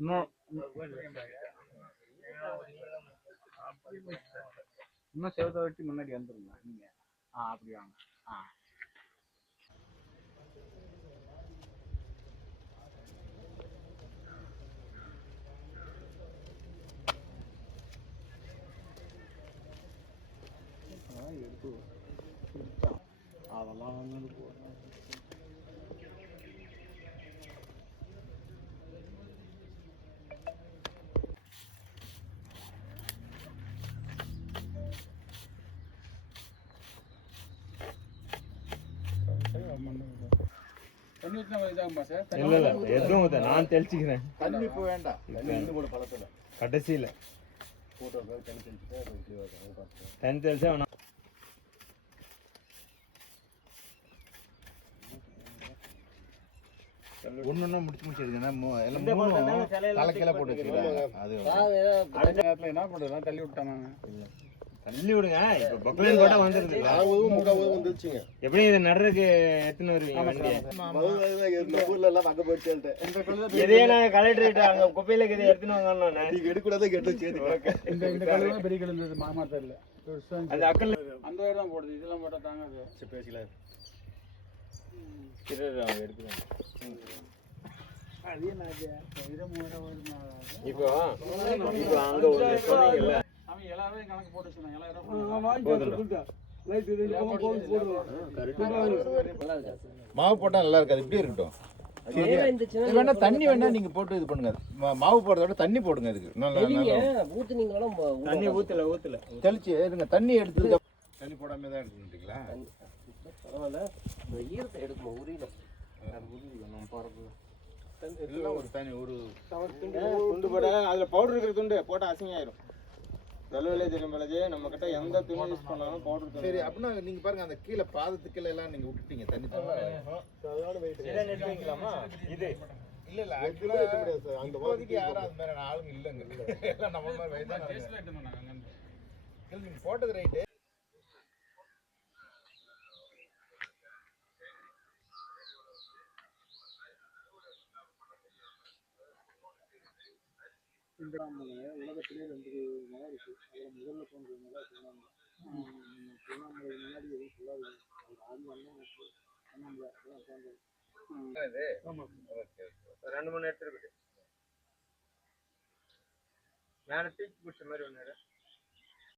இன்னும் இன்னும் செவத்தை வெட்டி முன்னாடி வந்துருங்க நீங்க. அப்படி வாங்க. எடுத்து அதெல்லாம் வந்து எதுவும் நான் தெளிச்சுக்கிறேன். தண்ணி இப்போ வேண்டாம், பழத்துல கடைசியில் தண்ணி தெளிச்சா ஒன்னொன்னா முடிச்சு தலைக்கெல்லாம் போட்டு வச்சுக்கிறாங்க. அது நேரத்தில் என்ன பண்ணுறது, தள்ளி விட்டாங்க. தள்ளி விடுங்க. இப்போ பக்லைன் கூட வந்துருச்சுங்க. எப்படி இதை நடுறதுக்கு எத்தனை வருவீங்க? ஊர்ல எல்லாம் அங்கே போயிட்டு எதையே நாங்கள் கலெக்டர் அங்கே குப்பையில இதை எடுத்துன்னு வாங்க. நீங்க எடுக்கூடாத கேட்டு இந்த கழுவு பெரிய கழுவு மாமா தெரியல. அந்த அக்கல் அந்த வயர் தான் போடுது, இதெல்லாம் போட்டால் தாங்க. அது பேசிக்கலாம் எடுத்துக்கலாம். இப்போ அங்க சொன்னீங்கல்ல, எல்லாரும் கணக்கு போட்டு மாவு போட்டா நல்லா இருக்காது, இப்படி இருக்கட்டும். வேணா தண்ணி வேணா நீங்க போட்டு இது பண்ணுங்க. மாவு போடுறதோட தண்ணி போடுங்க. இதுக்கு தண்ணி ஊத்துல தெளிச்சு இருங்க. தண்ணி எடுத்து தண்ணி போடாம தான் எடுத்துட்டீங்களா? பரவாயில்ல, ஈரத்தை எடுக்கணும். உரியல ஒரு தனி ஒரு துண்டு போட, அதுல பவுடர் இருக்கிற துண்டு போட்டா அசிங்காயிரும். வெள்ளை தெரியும் பழஜி, நம்ம கிட்ட எந்த துணி யூஸ் பண்ணாலும் பவுடர். சரி, அப்படின்னா நீங்க பாருங்க, அந்த கீழே பாதத்துக்கு கீழே எல்லாம் நீங்க விட்டுட்டீங்க தண்ணி. இது இல்ல இல்ல, ஆக்சுவலா அந்த போதிக்கு யாரும் அது மாதிரி ஆளுங்க இல்லைங்க. எல்லாம் நம்ம மாதிரி வயதான நீங்க போட்டது ரைட்டு. உலகத்திலே 2 மலை இருக்கு. அதில் முதல்ல தோன்றிய மலை திருவண்ணாமலை. திருவண்ணாமலை முன்னாடி எதுவும் சொல்லாது. திருவண்ணாமலை தோன்றது. 2 3 இடத்துல இருக்கு. மேலே தூக்கி பிடிச்ச மாதிரி ஒன்று